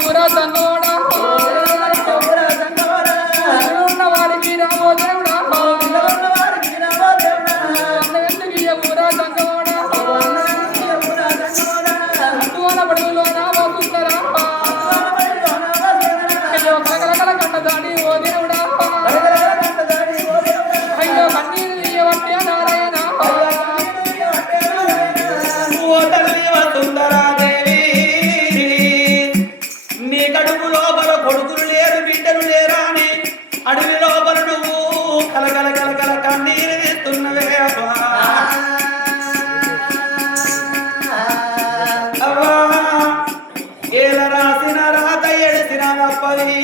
ఊరా సంగోడా ఉన్న వారికి రామో దేవుడా ఎందుకు ఊరా సంగోడా అందువల్ల పడుగులో రామో సుందరా అయ్యో కలకల కండదాడి ఓ దేవుడా అయ్యో కన్నీరు తీయవట్టే నారాయణ ఓ తల్లి సుందరాదేవి నీ కడుపు లోపల కొడుకులు లేరు బిడ్డలు లేరా అని అడవి లోపల నువ్వు కలకల కలకల కన్నీరు తీస్తున్నవే అవ్వా ఏల రాసిన రాత ఎడిసిన తప్పది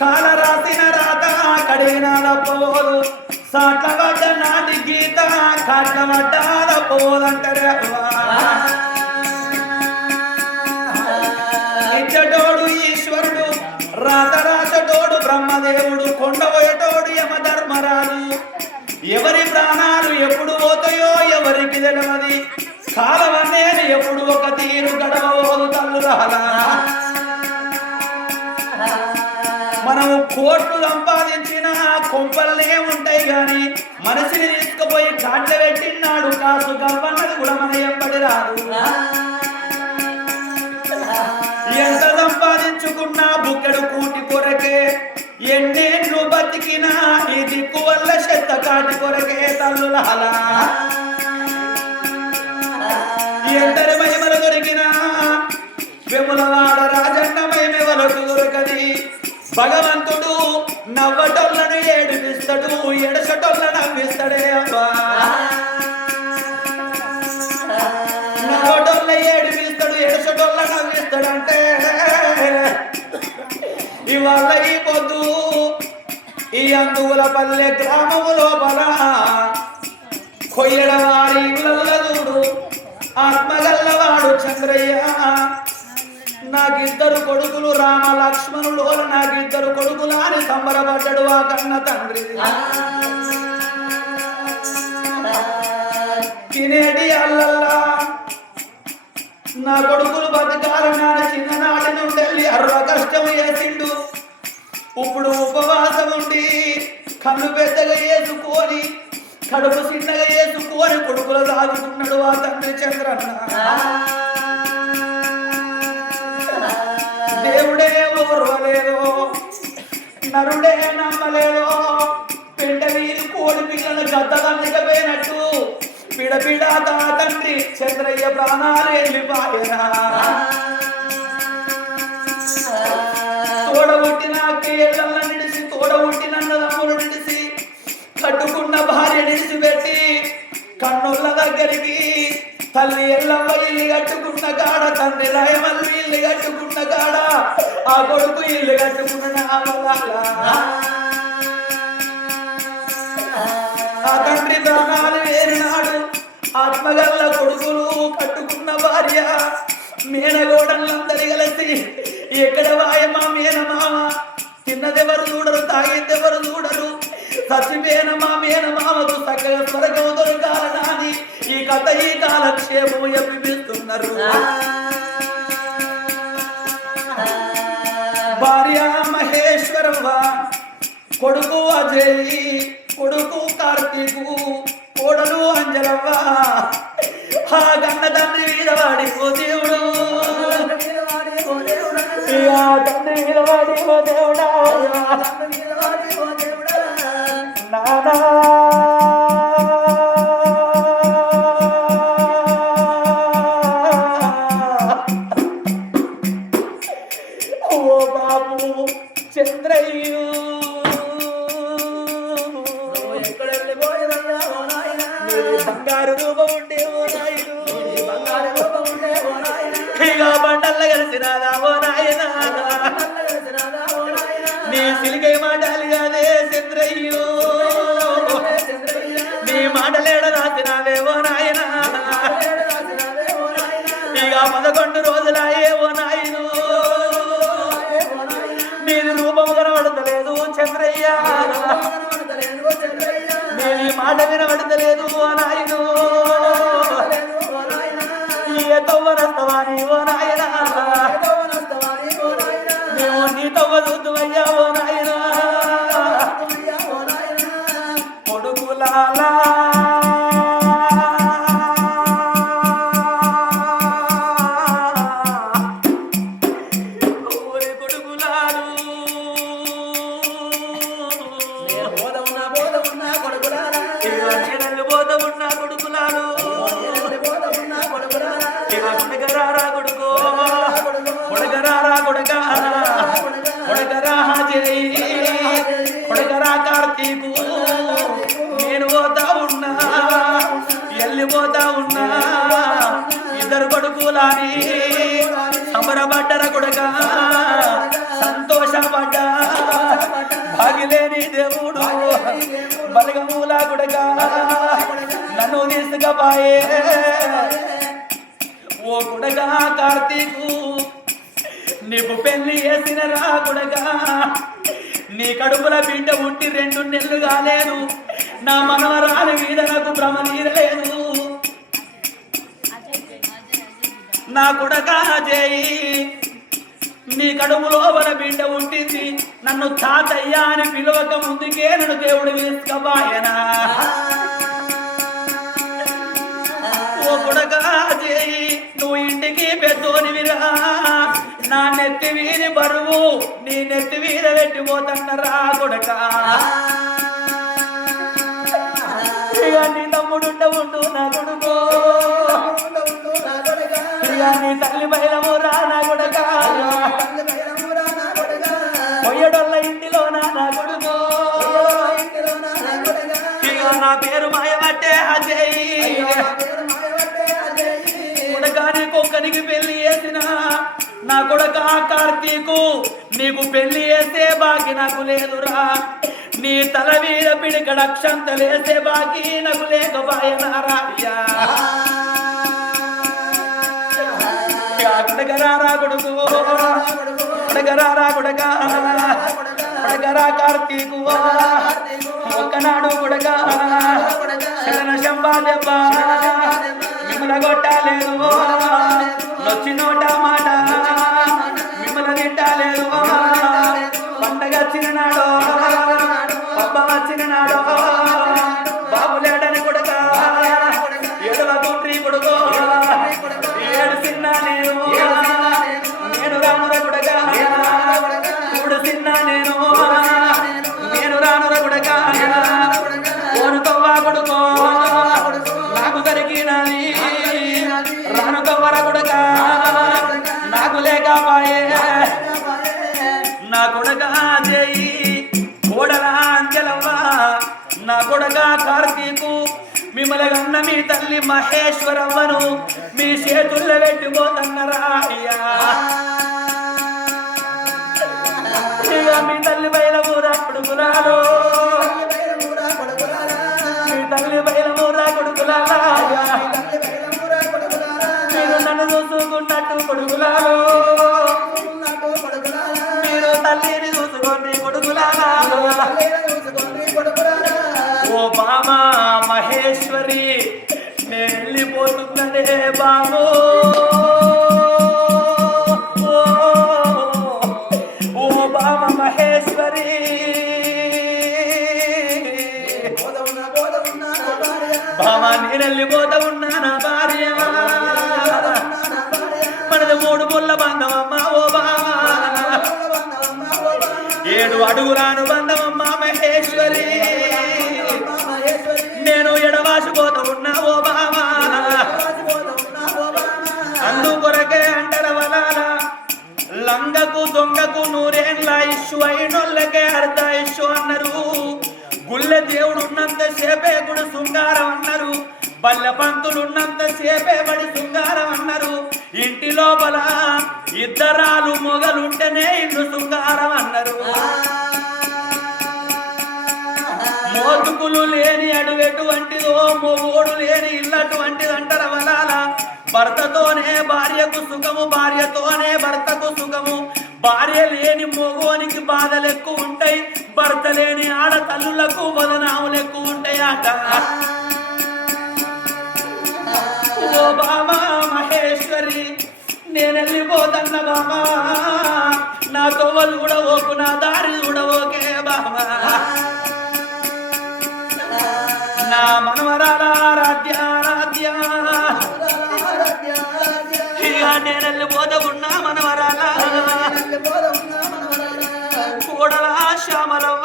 కాల రాసిన రాత కడిగిన తప్పదు సాట్ల పడ్డ నాటి గీత కాట్ల పడ్డ తప్పదంటారే అవ్వా ఇచ్చటోడు ఈశ్వరుడు రాత రాసటోడు బ్రహ్మదేవుడు కొండపోయేటోడు యమధర్మరాజు ఎవరి ప్రాణాలు ఎప్పుడు పోతాయో ఎవరికి తెలియదు కాలం అనేది ఎప్పుడు ఒక తీరు గడవబోదు తల్లు రాలా మనము కోట్లు సంపాదించిన కొంపలనే ఉంటాయి గాని మనిషిని తీసుకుపోయి కాట్ల పెట్టినాడు కాసు గవ్వన్నది కూడా మన ఎంబడి రాదు ఎంత సంపాదించుకున్నా బుక్కెడు కూటి కొరకే ఎన్నేళ్ళు బతికినా ఈ దిక్కు వల్ల చెత్త కాటి కొరకే తల్లులాలా ఎందరి మహిమలు దొరికినా వెములవాడ రాజన్న మహిమవలకు దొరకది భగవంతుడు నవ్వటోళ్ళను ఏడిపిస్తాడు ఎడసటోళ్ళ నవ్విస్తాడే అబ్బా నవ్వటోళ్ళ ఏడిపిస్తాడు ఎడసటోళ్ళ నవ్విస్తాడంటే ఇవాళ ఈ పొద్దు ఈ అందుగులపల్లె గ్రామము లోపల కొయ్యడవాడి ఇళ్ళ చూడు ఆత్మగల్లవాడు చంద్రయ్య నాకిద్దరు కొడుకులు రామ లక్ష్మణులు నాకిద్దరు కొడుకులు అని సంబరపడ్డాడు ఆ కన్న తండ్రి తినేటి అల్లల్లా నా కొడుకులు బతకాలన్నా చిన్ననాటి నుండి అర్వ కష్టం వేసిండు ఇప్పుడు ఉపవాసం ఉండి కన్ను పెద్దగా వేసుకొని కడుపు చిన్నగా వేసుకొని కొడుకులు దాగుతున్నాడు ఆ తండ్రి చంద్రన్న దేవుడే ఓర్వలేదో నరుడే నమ్మలేదో పెంట వీరు కోడి పిల్లలు గద్దగందుకపోయినట్టు పిడపిడ తా తండ్రి చంద్రయ్య ప్రాణాలు వెళ్ళిపోయినా తోడబుట్టిన కేళ్ళ నిడిసి తోడబుట్టిన తమ్ముడు నిడిసి కట్టుకున్న భార్య నిడిచిపెట్టి కన్నుల దగ్గరికి తల్లి ఎల్లమ్మ ఇల్లు కట్టుకున్న కాడ తండ్రి రాయమల్లి ఇల్లు కట్టుకున్న కాడ ఆ కొడుకు ఇల్లు కట్టుకున్న ఆ తండ్రి ప్రాణాలు వేరినాడు ఆత్మగల్ల కొడుకులు కట్టుకున్న భార్య మేనగోడలందరి కలిసి ఎక్కడ వాయమా మేనమామ తిన్నదెవరు చూడరు తాగేదెవరు చూడరు చచ్చిపోయిన మా మేనమామకు సకల స్వర్గం దొరకాలని ఈ కథ ఈ కాలక్షేమం ఎప్పిస్తున్నారు భార్య మహేశ్వరవ్వ కొడుకు అజయ్ కొడుకు కార్తీకు కోడలు అంజలవ్వ ఆ గన్న తండ్రి మీద వాడి ఓ దేవుడు తండ్రి మీద వాడి ఓ దేవుడా నానా ఓ బాబు చంద్రయ్యూ బంగారు రూపం ఉండే ఓ నాయుడు ఇక బండల్ల కలిసినాదా ఓ నాయన నీ సిలికై మాటలు కాదే చంద్రయ్యో నీ మాటలేడ రాసినావే ఓ నాయన ఇక 11 రోజులాయే ఓ నాయను నీది రూపం కనబడతలేదు చంద్రయ్య నీ మాట వినబడతలేదు ఓ నాయను ఏ తవ్వనస్తవాని ఓ నాయన తీసుకపోయే ఓ కొడగా కార్తీకు నీకు పెళ్లి చేసిన రా కొడగా నీ కడుపుల బిడ్డ ఉట్టి 2 నెలలు కాలేదు నా మనవరాలి మీద నాకు భ్రమ తీరలేదు నా కొడగా చేయి నీ కడుపు లోపల బిడ్డ ఉంటుంది నన్ను తాతయ్య అని పిలవక ముందుకే నన్ను దేవుడు తీసుకపోయనా ఓ కొడగా చేయి నువ్వు ఇంటికి పెద్దోనివిరా నా నెత్తి వీరి బరువు నీ నెత్తి వీర పెట్టిపోతన్నరా కొడక ఇక నీ తమ్ముడుండ ఉండు నా కొడుకో ఇక నీ తల్లి బయలము రా నా కొడక పొయ్యడొల్ల ఇంటిలో నా కొడుకో ఇక నా పేరు మాయబట్టే అజయ్ కొడకాని కొక్కనికి పెళ్లి చేసిన నా కొడక కార్తీకు నీకు పెళ్లి చేసే బాకి నాకు లేదురా నీ తల మీద పిడికడ అక్షంతలేసే బాకి నాకు లేకపోయినారా కొడగరారా కొడుకు కొడగరారా కొడక కొడగరా కార్తీకు ఒక్కనాడు కొడక శరణ శంబా దెబ్బ మిమ్మల కొట్టాలేదు నొచ్చి నోట మాట మిమ్మల తిట్టాలేదు పండగ వచ్చిన నాడో పబ్బ వచ్చిన నాడో బాబులేడని కొడుక ఏడవ కుంట్రీ కొడుకో ఏడు చిన్న నేను రానుర కొడుక మూడు చిన్న నేను రానుర కొడుక కోరుకోవా కొడుకో నాకు దొరికినది రానుకోవర కొడుక నాకు లేకపోయే నా కొడుక చేయి కోడల అంజలవ్వ నా కొడుక కార్తీకు మిమ్మల్ని కన్న మీ తల్లి మహేశ్వరవ్వను మీ చేతుల్లో పెట్టిపోతన్నరా అయ్యా మీ తల్లి బయలమూరా కొడుకులాలో మీ తల్లి బయలమూరా కొడుకులాలా మీరు నన్ను చూసుకున్నట్టు కొడుకులాలో మీరు తల్లిని చూసుకోండి కొడుకులాలా ఓ బామా మహేశ్వరి నేను వెళ్ళిపోతుందనే బాబు ఓ బామ మహేశ్వరి బామా నేను వెళ్ళిపోతా ఉన్నా నా భార్య మనది 3 ముళ్ళ బంధమమ్మా ఓ బామా 7 అడుగులాను బంధమమ్మా మహేశ్వరి నేను ఎడవాసిపోతా ఉన్నా ఓ బామా అందుకొరకే అంటర వలాల లంగకు దొంగకు 100 ఏళ్ళ ఇష్యు అయినోళ్ళకే అర్ధ ఇష్యు అన్నారు గుళ్ళ దేవుడు ఉన్నంత సేపే గుడి శృంగారం అన్నారు బల్ల పంతులు ఉన్నంత సేపే బడి శృంగారం అన్నారు ఇంటి లోపల ఇద్దరాలు మొగలుంటేనే ఇల్లు శృంగారం అన్నారు మోతుకులు లేని అడుగెటువంటిదో మొగోడు లేని ఇల్లటువంటిది అంటారు వలాల భర్తతోనే భార్యకు సుఖము భార్యతోనే భర్తకు సుఖము భార్య లేని మొగోనికి బాధలు ఎక్కువ ఉంటాయి భర్త లేని ఆడతల్లులకు బదనాములు ఎక్కువ ఉంటాయి అట ఓ బామా మహేశ్వరి నేను వెళ్ళిపోతన్న బామా నా తోవలు కూడా ఓకు నా దారి కూడా ఓకే బామా నా మనవరాల ఆరాధ్య ఆరాధ్య నేను వెళ్ళిపోతా ఉన్నా మనవరాల కోడల శ్యామలవ్వ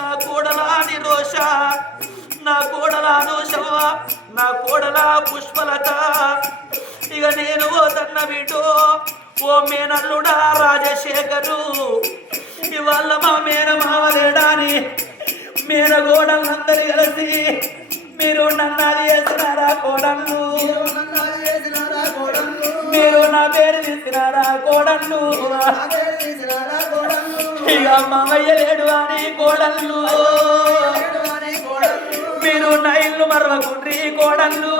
నా కోడల నిరోష నా కోడల అనూషవ్వ నా కోడల పుష్పలత ఇక నేను తన్న వీటో ఓ మేనల్లుడా రాజశేఖరు ఇవాళ మా మేనమావలేడాని మేనగోడలందరి కలిసి మీరు నన్నది చేసినారా కోడళ్ళు మీరు నా పేరు తీసినారా కోడళ్ళు ఇక మామయ్య లేడు అని కోడళ్ళు మీరు నా ఇల్లు మరవకుండ్రి కోడళ్ళు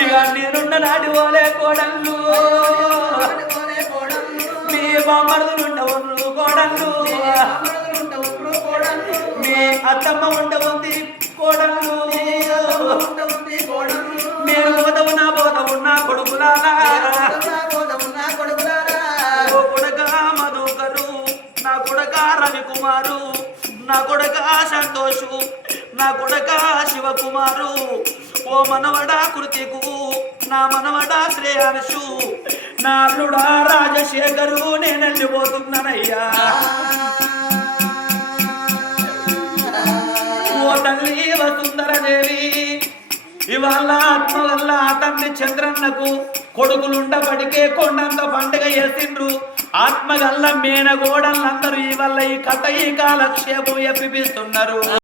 ఇక నేనున్న నాటి ఓలే కోడళ్ళు మీ బామ్మరుదులుండవు కోడళ్ళు మీ అత్తమ్మ ఉండవుంది కోడళ్ళు నేను పోతవు నా కొడుకులారా ఓ కొడుక మధుకరు నా కొడుక రవికుమారు నా కొడుక సంతోషు నా కొడుక శివకుమారు ఓ మనవడా కృతికు నా మనవడా శ్రేయాన్షు నా అల్లుడా రాజశేఖరు నేను వెళ్ళిపోతున్నానయ్యా ఓ తల్లి వసుంధరదేవి ఇవాళ ఆత్మవల్ల తండ్రి చంద్రన్నకు కొడుకులుండబడికే కొండంత పండుగ చేసిండ్రు ఆత్మగల్ల మేనగోడలందరూ ఇవాళ ఈ కథ ఈ కాలక్షేపం ఎప్పిస్తున్నారు